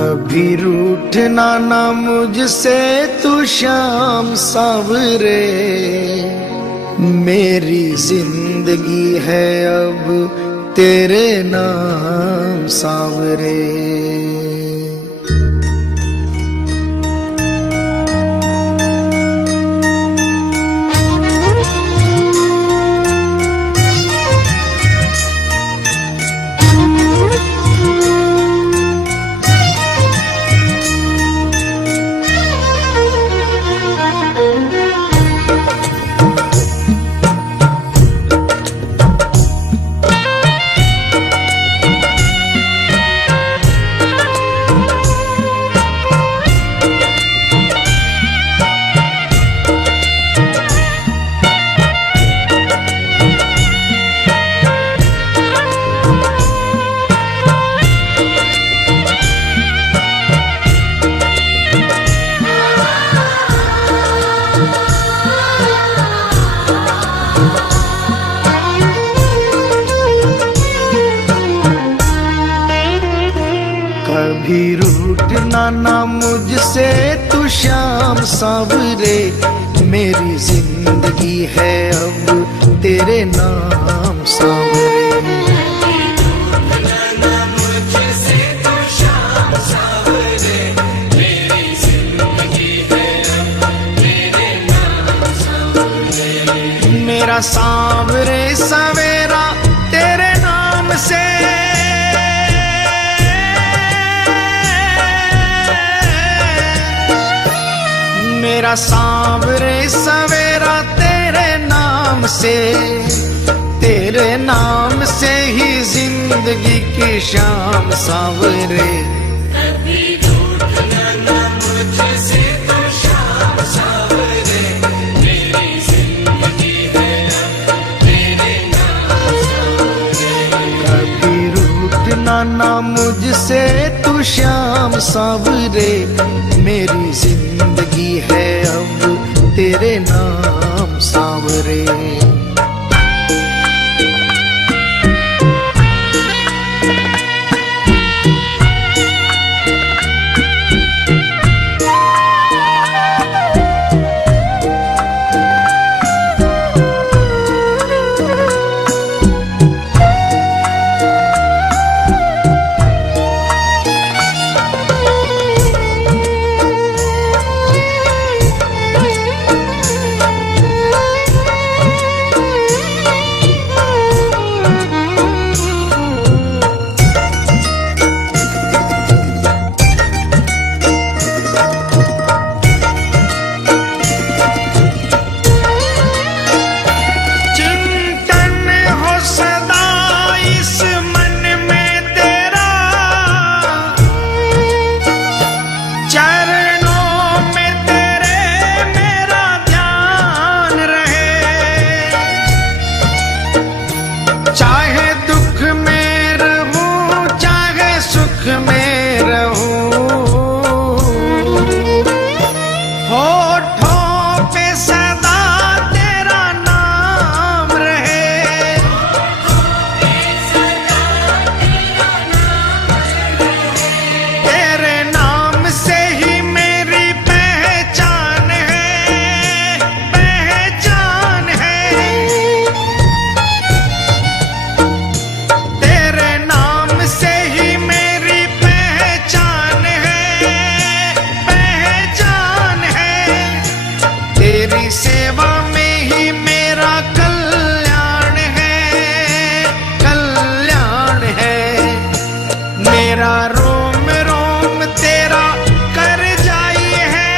कभी रूठना ना मुझसे तू श्याम सावरे, मेरी जिंदगी है अब तेरे नाम सावरे। कभी रूठना ना मुझसे तू श्याम सावरे, मेरी जिंदगी है अब तेरे नाम सावरे। मेरा सावरे सवेरा तेरे नाम से, मेरा सावरे सवेरा तेरे नाम से, तेरे नाम से ही जिंदगी की शाम सावरे। कभी रूठना ना मुझसे तू श्याम सावरे, मेरी जिंदगी है अब तेरे नाम सावरे। कभी रूठना ना मुझसे तू श्याम सावरे, मेरी जिंदगी है अब तेरे नाम सावरे। चाहे दुख में रहूं चाहे सुख में रहूं, होठों पे सदा तेरा नाम रहे। तेरे नाम से ही मेरी पहचान है, पहचान है। सेवा में ही मेरा कल्याण है, कल्याण है। मेरा रोम रोम तेरा कर जाई है,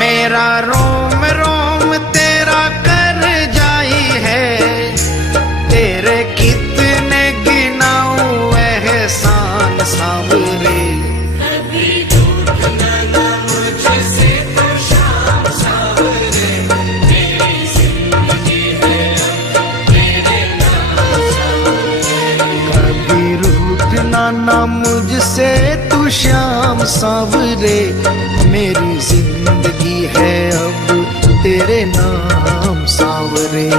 मेरा रोम रोम तेरा कर जाई है। तेरे कितने गिनाऊं एहसान सावरे। कभी रूठना ना मुझसे तू श्याम सावरे, मेरी जिंदगी है अब तेरे नाम सावरे। कभी रूठना ना मुझसे तू श्याम सावरे, मेरी जिंदगी है अब तेरे नाम सावरे।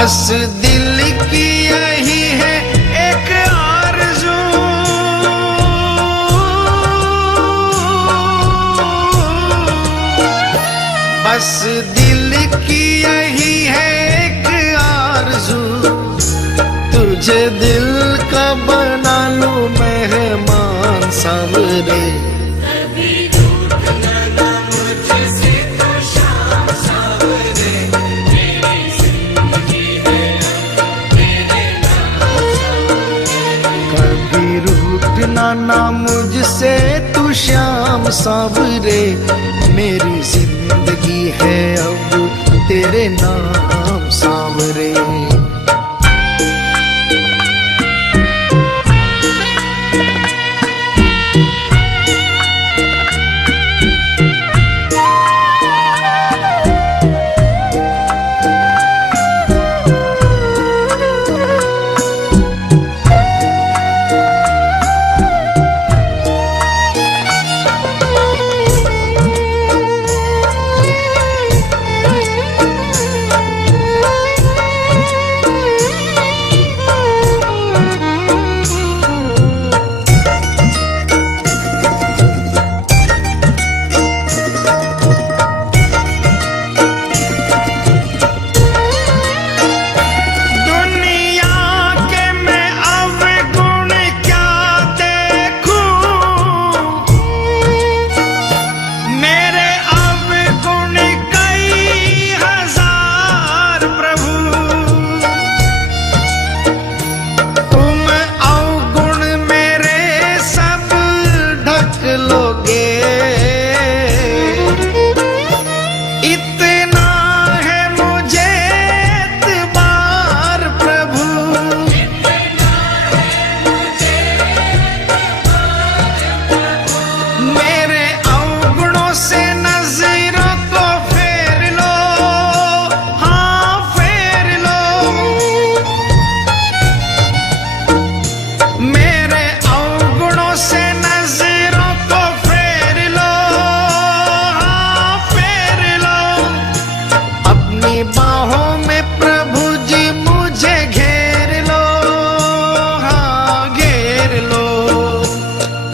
बस दिल की यही है एक आरज़ू, बस दिल की यही है एक आरज़ू, तुझे दिल का बना लूं मेहमान सांवरे। कभी रूठना ना मुझसे तो शाम सांवरे, मेरी जिंदगी है अब तेरे नाम सांवरे। कभी रूठना ना मुझसे तू श्याम सांवरे, मेरी जिंदगी है अब तेरे नाम सांवरे।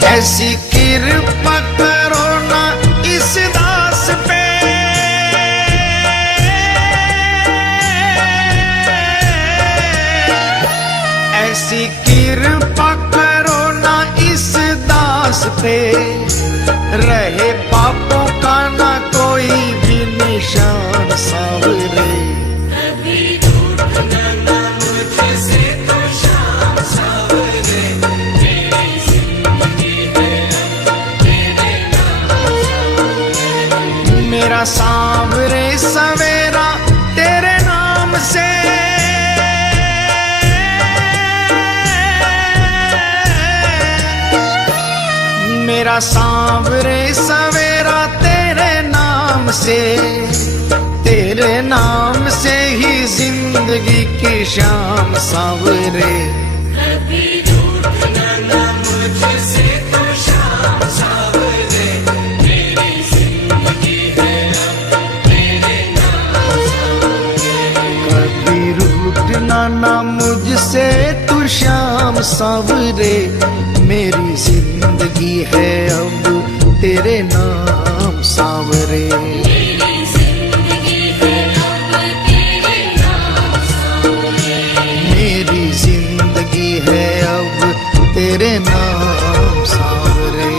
ऐसी कृपा करो ना इस दास पे, ऐसी कृपा करो ना इस दास पे, रहे पापों का ना कोई भी निशान सांवरे। कभी रूठना ना मुझसे तो शाम सांवरे, मेरी जिंदगी है अब तेरे नाम सांवरे। मेरा सांवरे सवेरा तेरे नाम से, मेरा सांवरे सवेरा तेरे नाम से, तेरे नाम से ही जिंदगी की शाम सांवरे। कभी रूठना ना मुझसे तो शाम सांवरे, मेरी जिंदगी है अब तेरे नाम सांवरे। कभी रूठना ना मुझसे तू श्याम सांवरे, मेरी जिंदगी है अब तेरे नाम सांवरे। मेरी जिंदगी है अब तेरे नाम सांवरे, मेरी जिंदगी है अब तेरे नाम सांवरे।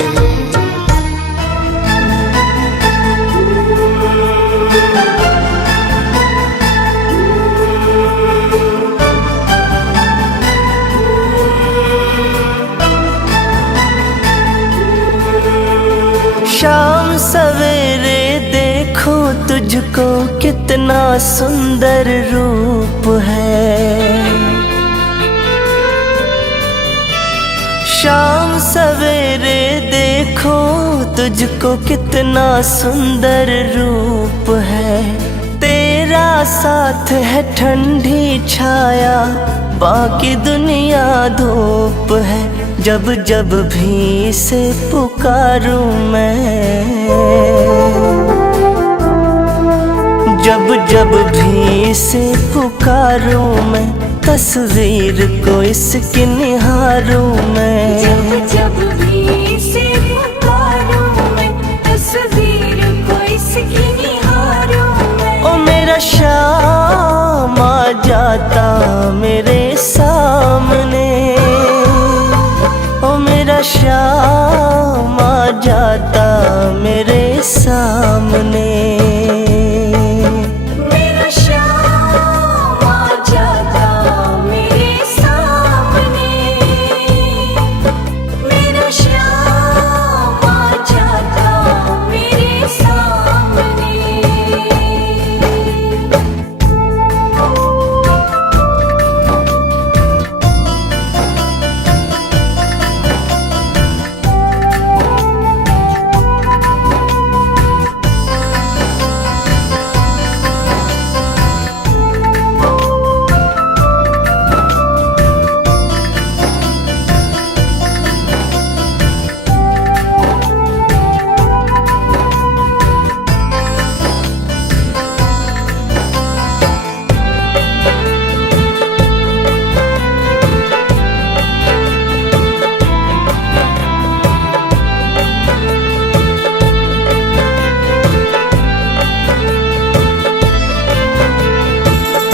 शाम सवेरे देखो तुझको कितना सुंदर रूप है, शाम सवेरे देखो तुझको कितना सुंदर रूप है। तेरा साथ है ठंडी छाया, बाकी दुनिया धूप है। जब जब भी से पुकारूं मैं, जब जब भी इसे पुकारूं मैं, तस्वीर को इसकी निहारूं मैं। जब जब भी इसे पुकारूं मैं, तस्वीर को इसकी निहारूं मैं। ओ मेरा शाम आ जाता मेरे सामने, ओ मेरा शाम आ जाता मेरे सामने। मेरा शाम आ जाता मेरे सामने, मेरा शाम आ जाता मेरे सामने।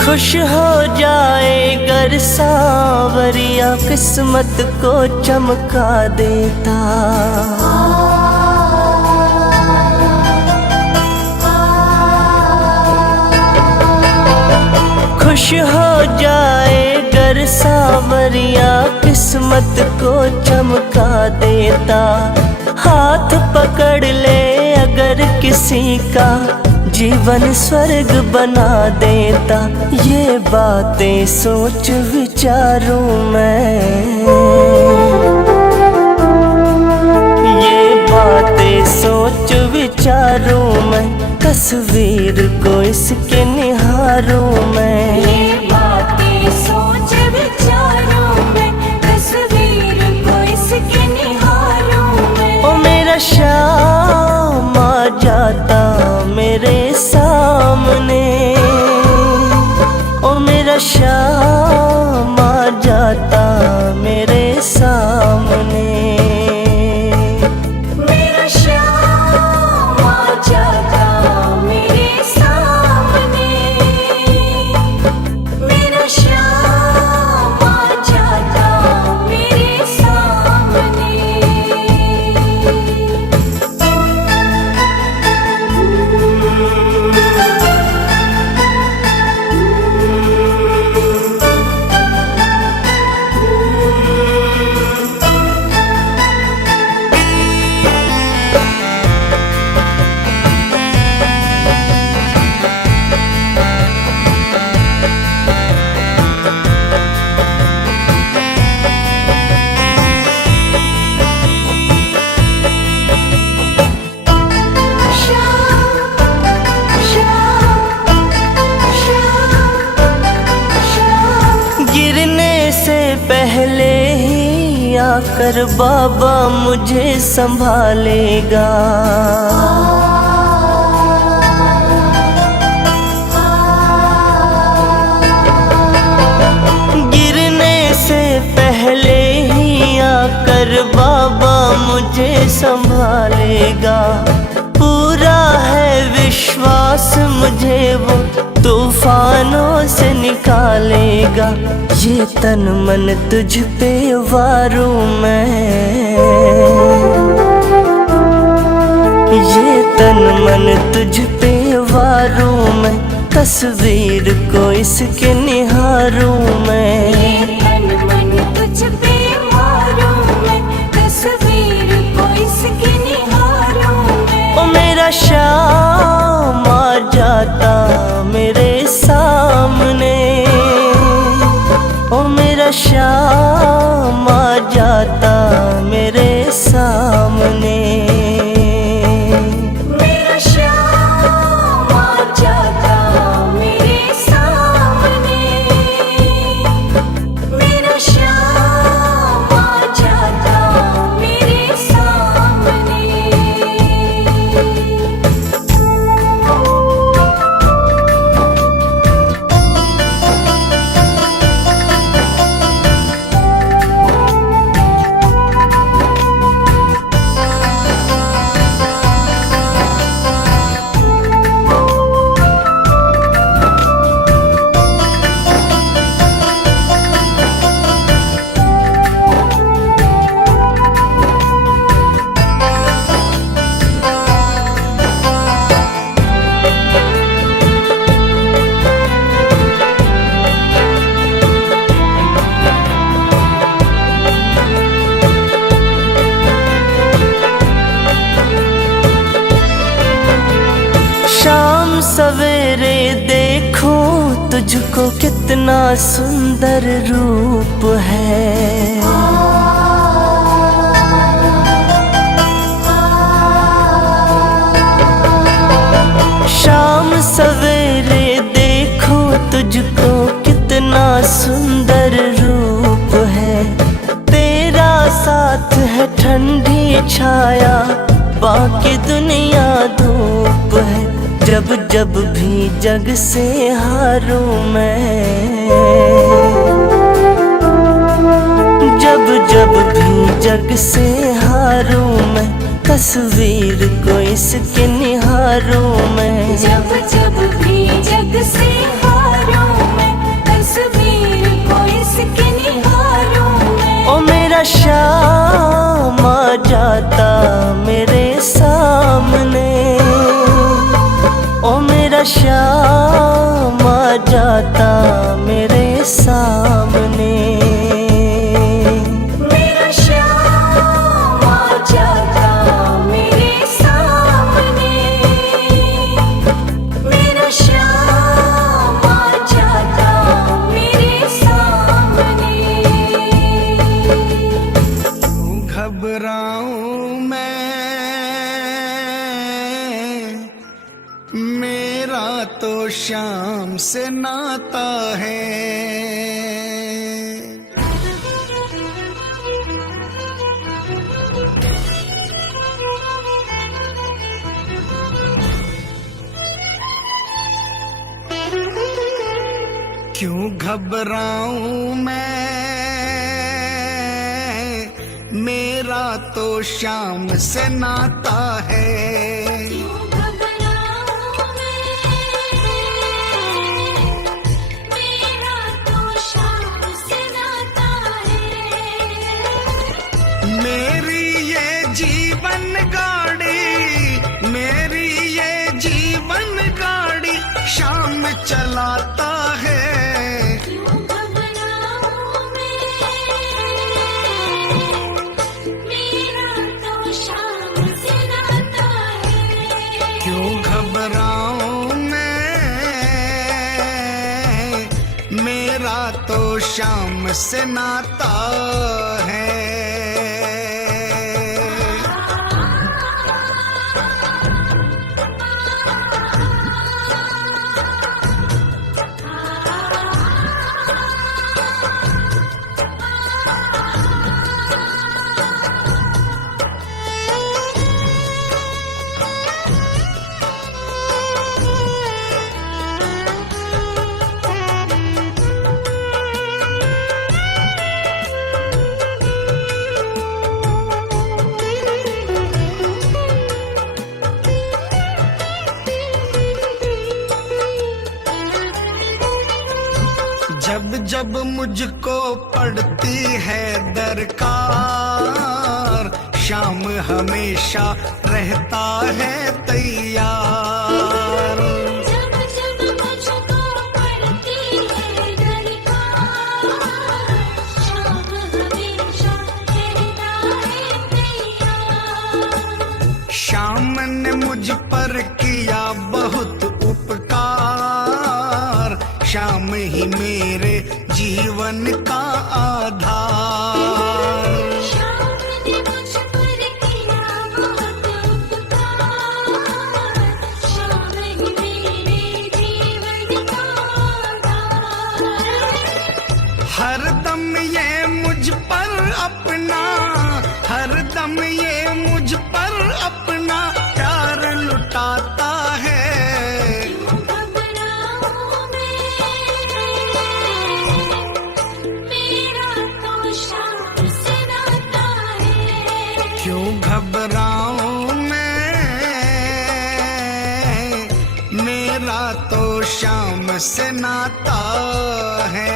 खुश हो जाए गर सांवरिया, किस्मत को चमका देता। खुश हो जाए गर सांवरिया, किस्मत को चमका देता। हाथ पकड़ ले अगर किसी का, जीवन स्वर्ग बना देता। ये बातें सोच विचारूं मैं, ये बातें सोच विचारूं मैं, तस्वीर को इसके निहारूं मैं। ये बातें सोच विचारूं मैं, तस्वीर को इसके निहारूं मैं। ओ मेरा शाम आ जाता मेरे सामने, ओ मेरा शाम आ जाता मेरे सामने। मेरा शाम आ जाता मेरे सामने, मेरा शाम आ जाता मेरे सामने। पहले ही आकर बाबा मुझे संभालेगा। गिरने से पहले ही आकर बाबा मुझे संभालेगा। पूरा है विश्वास मुझे वो तूफानों से निकालेगा। ये तन मन तुझ पे वारूं मैं, ये तन मन तुझ पे वारूं मैं, तस्वीर को इसके निहारूं मैं। ये तन मन तुझ पे वारूं मैं, तस्वीर को इसके निहारूं मैं। ओ मेरा शाम आ जाता मेरे सामने, ओ मेरा शाम आ जाता मेरे सामने। मेरा शाम आ जाता मेरे सामने, मेरा तुझको कितना सुंदर रूप है। शाम सवेरे देखो तुझको कितना सुंदर रूप है। तेरा साथ है ठंडी छाया, बाकी दुनिया धूप है। जब जब भी जग से हारूं मैं, जब जब भी जग से हारूं मैं, तस्वीर को इसकी निहारूं मैं। जब जब भी जग से हारूं मैं, तस्वीर को इसकी निहारूं मैं। ओ मेरा शाम आ जाता मेरे सामने, ओ मेरा शाम आ जाता मेरे सामने। मेरा श्याम आ जाता मेरे सामने, मेरा श्याम आ जाता मेरे सामने। घबराऊं मैं, मेरा तो शाम से नाता है। क्यों घबराऊं मैं, मेरा तो शाम से नाता है। मेरा तो शाम से नाता है। मेरी ये जीवन गाड़ी, मेरी ये जीवन गाड़ी शाम चलाता है। क्यों घबराऊं मैं, मेरा तो शाम से नाता है। जब जब मुझको पड़ती है दरकार, शाम हमेशा रहता है तैयार। जब जब मुझको पड़ती है दरकार, शाम हमेशा रहता है तैयार। शाम ने मुझ पर किया बहुत उपकार, शाम ही मेरे जीवन का आधार। शाम ने मुझ पर किया बहुत उपकार, शाम ही मेरे जीवन का आधार। हर दम ये मुझ पर अपना, हर दम ये मुझ पर अपना प्यार लुटाता है। क्यों घबराऊं मैं, मेरा तो शाम से नाता है।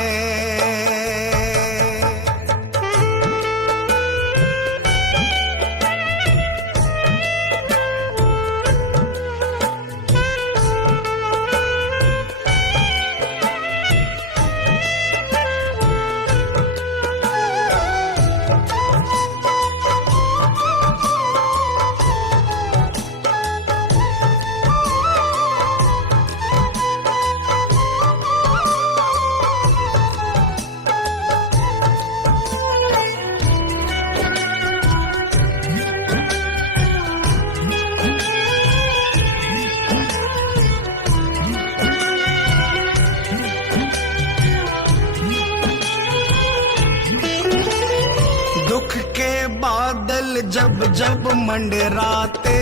जब जब मंडराते,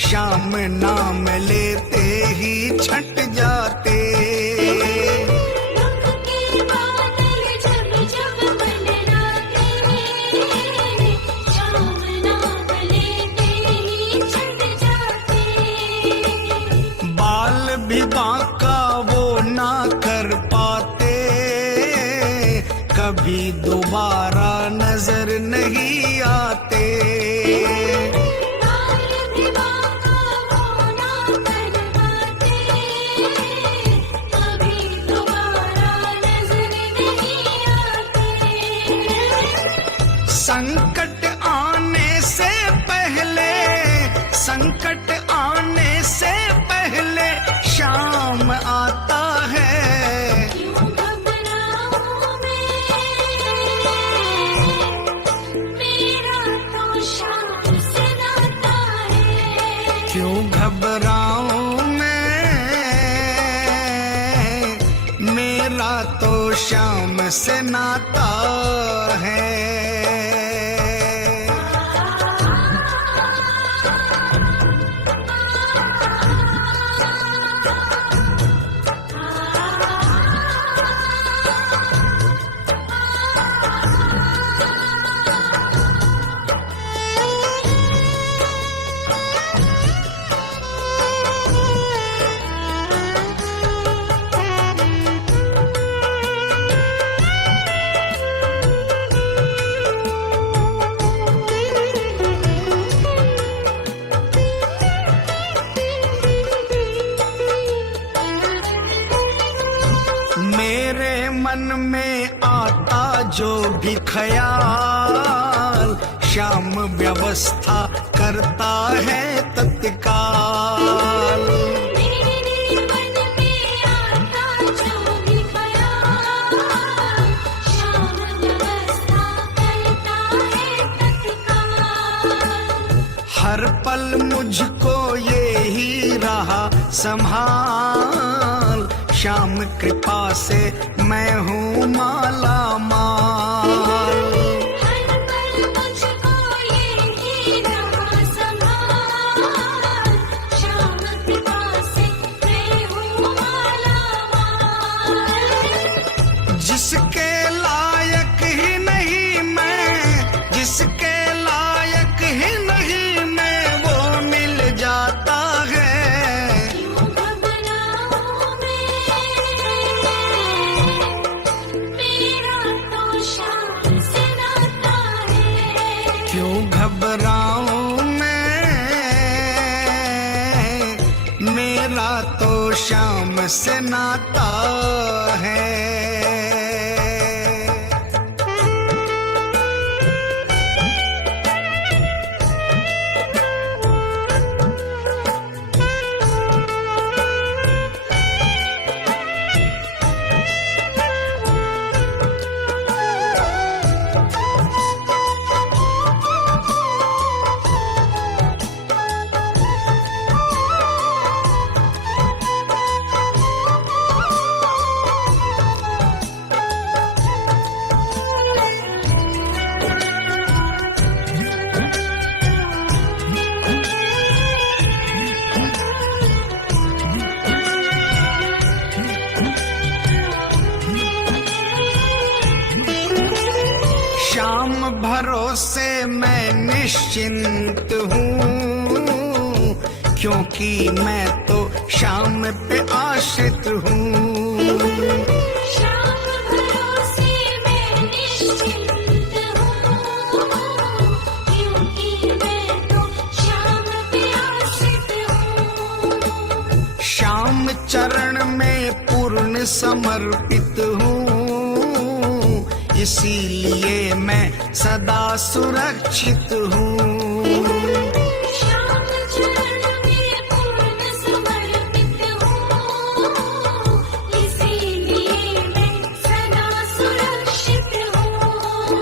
शाम नाम लेते ही छट जाते। दुख के बादल जब जब मंडराते, शाम नाम लेते ही छट जाते। बाल भी बांका वो ना कर पाते, कभी दोबारा नजर नहीं आते। बाल भी बांका वो ना कर पाते, कभी दोबारा नजर नहीं आते। संकट आने से पहले, संकट आने से पहले शाम आता है। क्यों घबराऊं मैं, मेरा तो शाम से नाता है। क्यों घबराऊं मैं, मेरा तो शाम से नाता है। मेरे मन में आता जो भी ख्याल, शाम व्यवस्था करता है तत्काल। मेरे मन में आता जो भी ख्याल, शाम व्यवस्था करता है तत्काल। हर पल मुझको ये ही रहा संभाल, श्याम कृपा से मैं हूँ माला माल। हर पल मुझको ये ही रहा संभाल, शाम कृपा से मैं हूँ माला माल। जिसके लायक ही नहीं मैं, जिसके लायक ही नहीं मैं, वो मिल जाता है। क्यों घबराऊं मैं, मेरा तो शाम से नाता है। क्यों घबराऊं मैं, मेरा तो शाम से नाता है। शाम भरोसे मैं निश्चिंत हूँ, क्योंकि मैं तो शाम पे आश्रित हूँ। शाम भरोसे मैं निश्चिंत हूँ, क्योंकि मैं तो शाम पे आश्रित हूँ। शाम चरण में पूर्ण समर्पित हूँ, इसीलिए मैं सदा सुरक्षित हूँ। शाम चरण में पूर्ण समर्पित हूँ, इसीलिए मैं सदा सुरक्षित हूँ।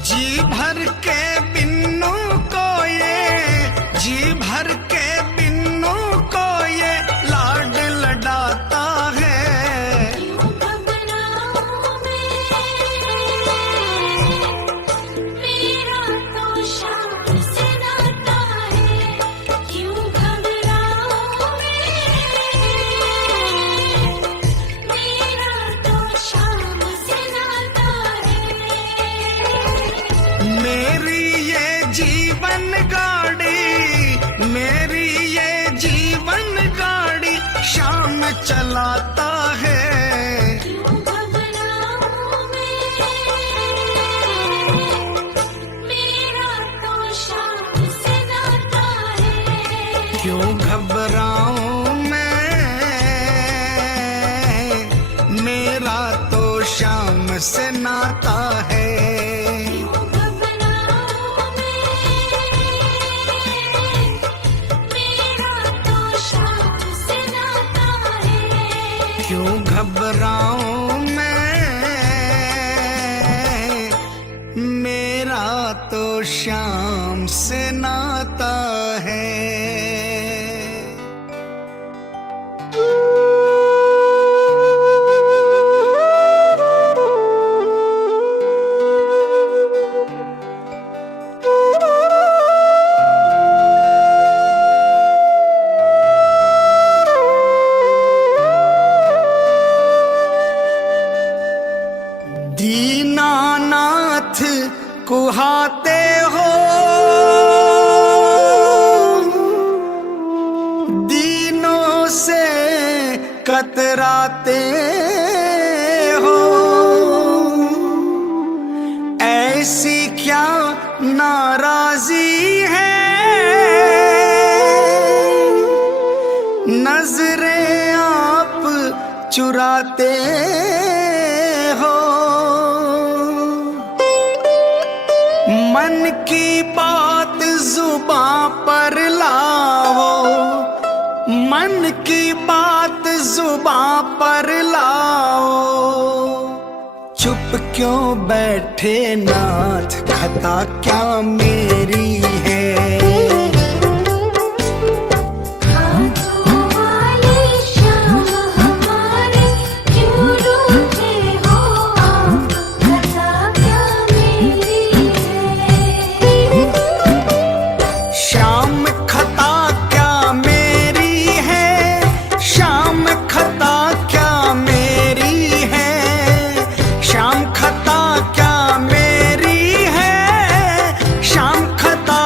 जी भर के बिन्नू को ये, जी भर के बिन्नू को ये लाड लडाता है। क्यों घबराऊं मैं, में चलाता है। क्यों घबराऊं मैं, मेरा तो शाम से नाता है। क्यों घबराऊं मैं, मेरा तो शाम से नाता है। क्यों घबराऊं मैं, मेरा तो शाम से नाता है। क्यों घबराऊं मैं, मेरा तो शाम से नाता है। दीनानाथ कुहाते हो, दीनों से कतराते हो। ऐसी क्या नाराजी है, नजरें आप चुराते हो। मन की बात जुबां पर लाओ, मन की बात जुबां पर लाओ। चुप क्यों बैठे नाथ, खता क्या मेरी है। हाथों वाले श्याम हमारे, क्यों रूठे हो आप, खता क्या मेरी है। शाम खता क्या मेरी है, शाम खता क्या मेरी है। शाम खता क्या मेरी है, शाम खता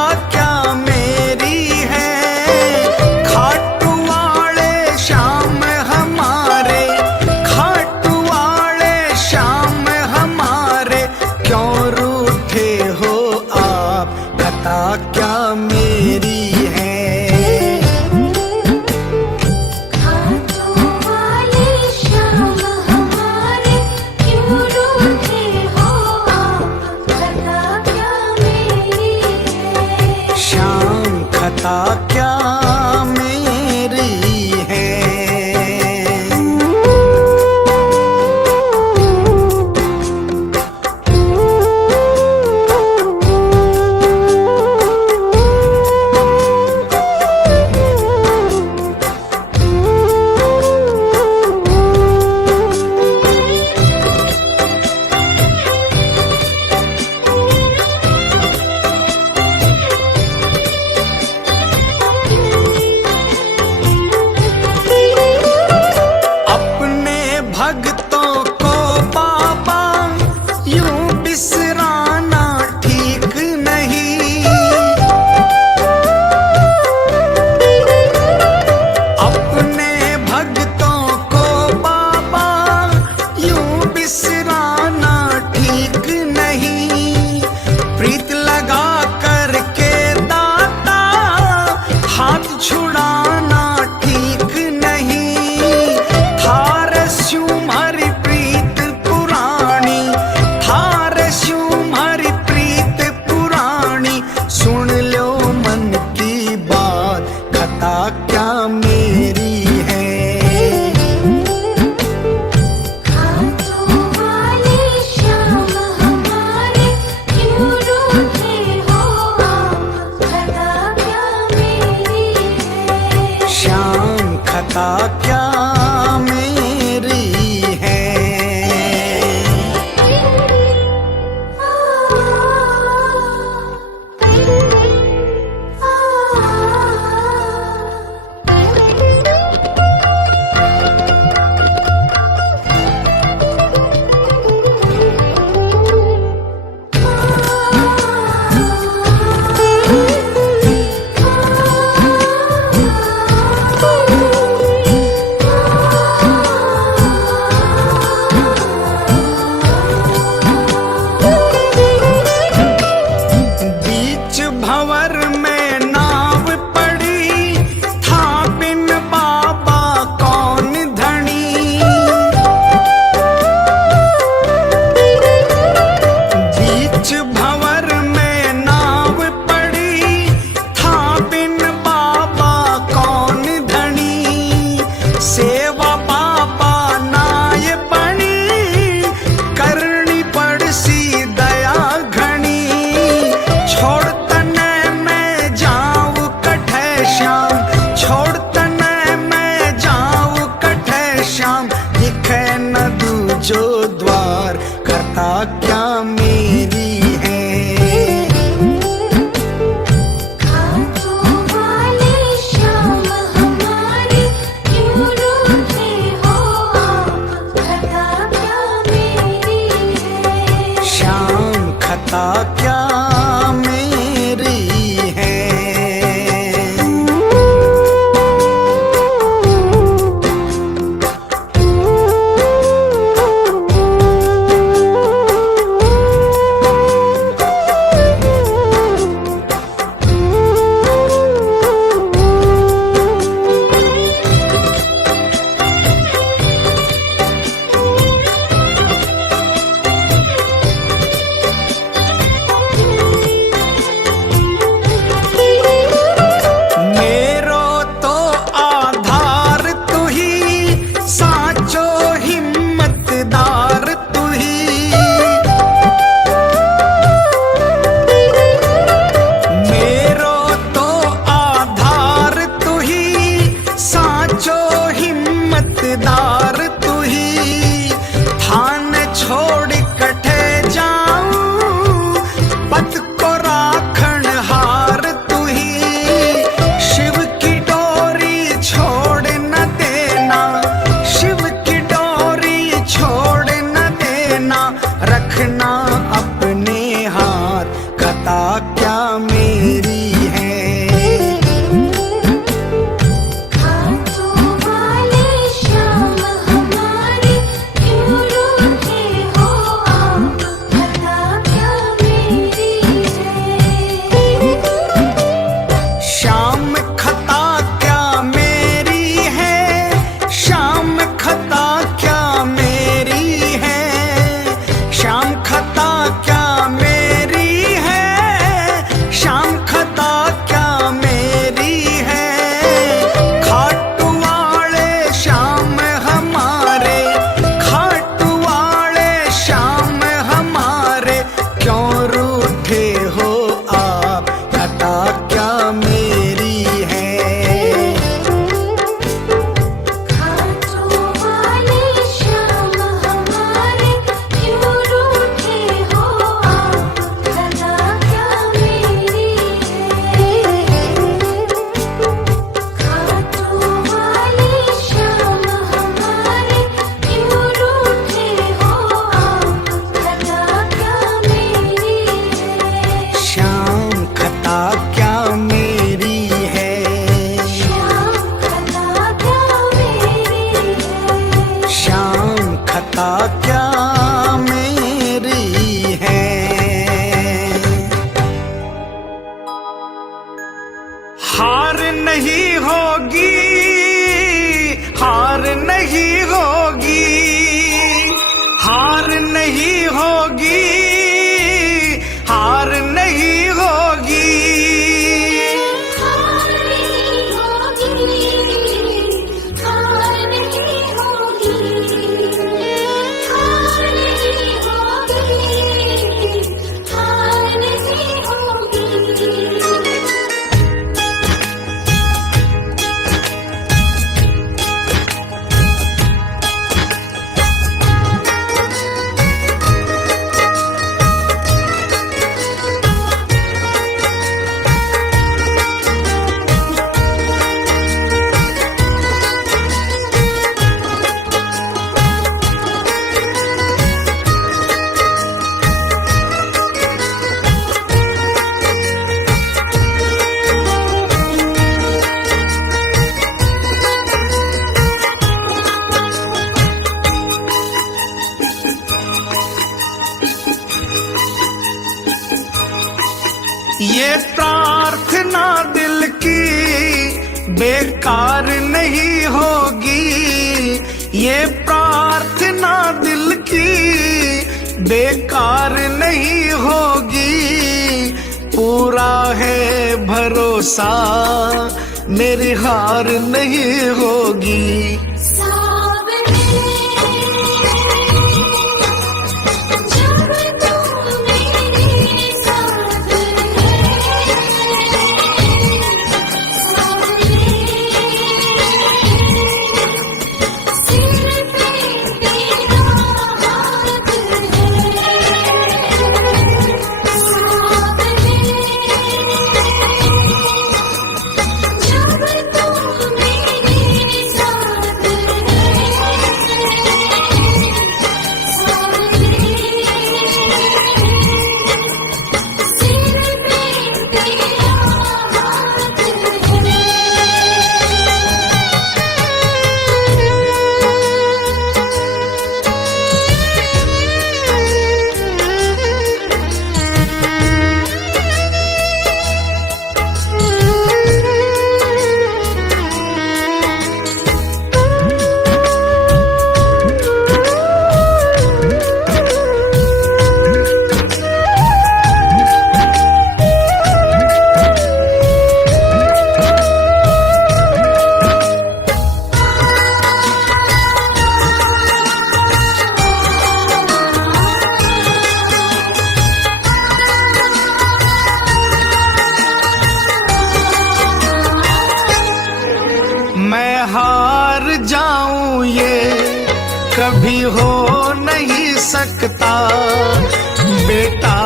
श्याम दिखे न दूजो द्वार, करता क्या मेरी है। खाटू वाले श्याम हमारे क्यों रूठे हो आप, खता क्या मेरी है। श्याम खता क्या मेरी है। रखना अपने हाथ, कथा क्या मेरी है। खाटू वाले श्याम हमारे क्यों रूठे हो आप, खता क्या मेरी है। श्याम खता क्या मेरी है, श्याम खता क्या मेरी है। श्याम खता क्या मेरी है, श्याम खता क्या मेरी है। खाटू वाले श्याम हमारे, खाटू वाले श्याम हमारे क्यों रूठे हो आप, खता क्या मेरी है। खाटू वाले श्याम हमारे क्यों रूठे हो आप, खता क्या मेरी है। खाटू वाले श्याम हमारे क्यों रूठे हो आप, खता क्या मेरी है। श्याम खता क्या मेरी है। श्याम खता क्या मेरी है। श्याम खता क्या मेरी है। हार नहीं होगी, हार नहीं होगी, हार नहीं होगी, हार नहीं होगी। हार नहीं होगी, हार नहीं होगी, हार नहीं होगी, हार नहीं होगी। ये प्रार्थना दिल की बेकार नहीं होगी, ये प्रार्थना दिल की बेकार नहीं होगी। पूरा है भरोसा मेरी हार नहीं होगी। सिर कभी हो नहीं सकता। बेटा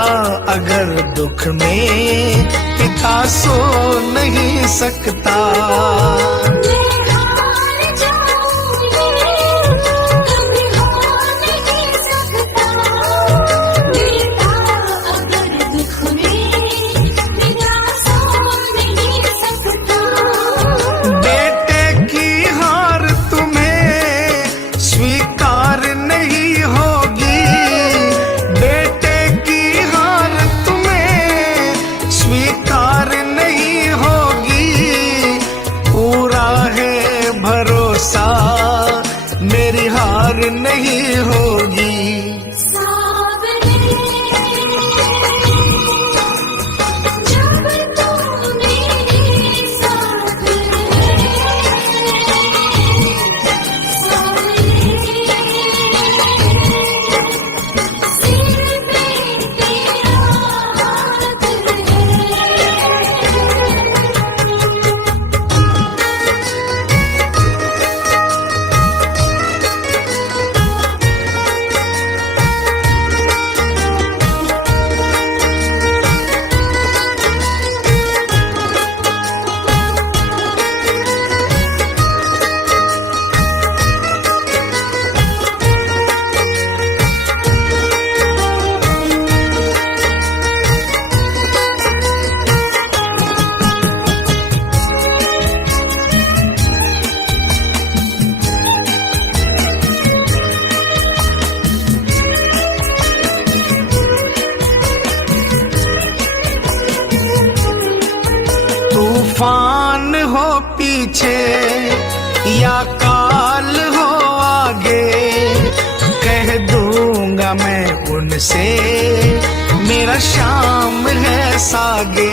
अगर दुख में, पिता सो नहीं सकता। मेरी हार नहीं होगी। तूफान हो पीछे या काल हो आगे, कह दूंगा मैं उनसे मेरा शाम है सागे।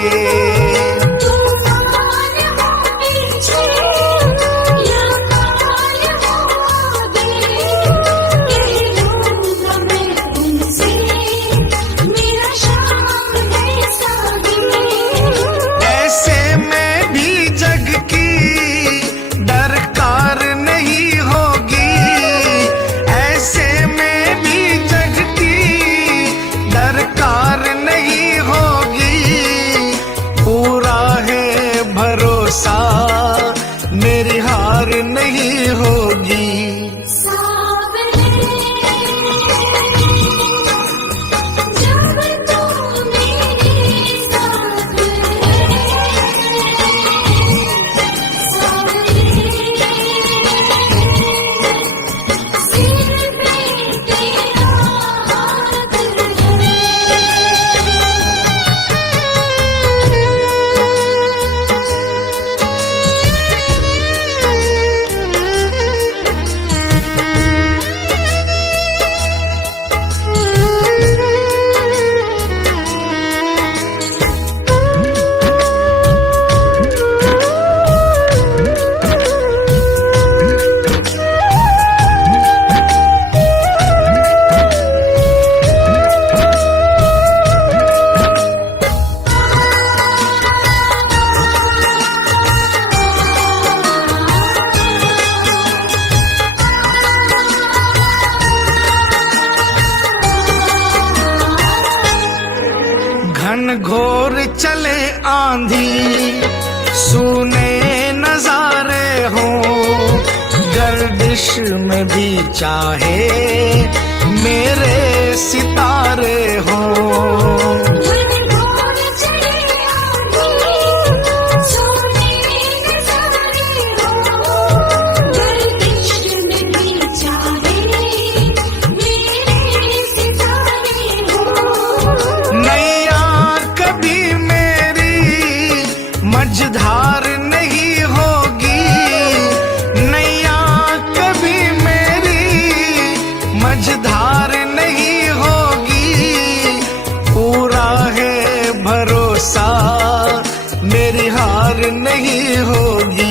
मेरी हार नहीं होगी। घोर चले आंधी, सुने नजारे हो, गर्दिश में भी चाहे मेरे सितारे हो। मझधार नहीं होगी नैया कभी मेरी, मझधार नहीं होगी। पूरा है भरोसा मेरी हार नहीं होगी।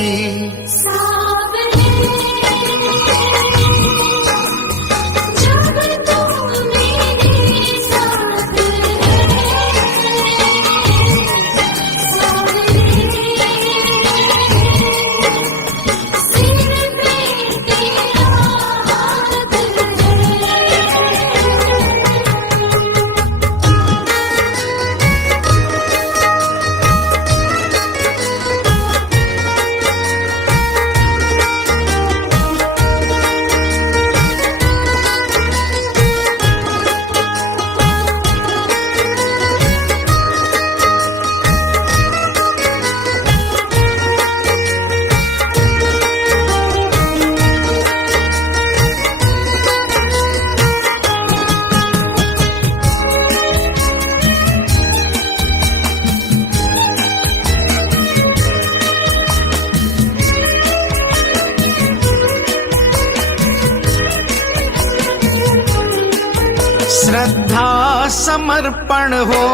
श्रद्धा समर्पण हो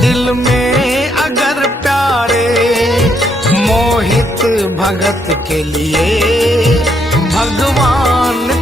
दिल में अगर प्यारे, मोहित भगत के लिए भगवान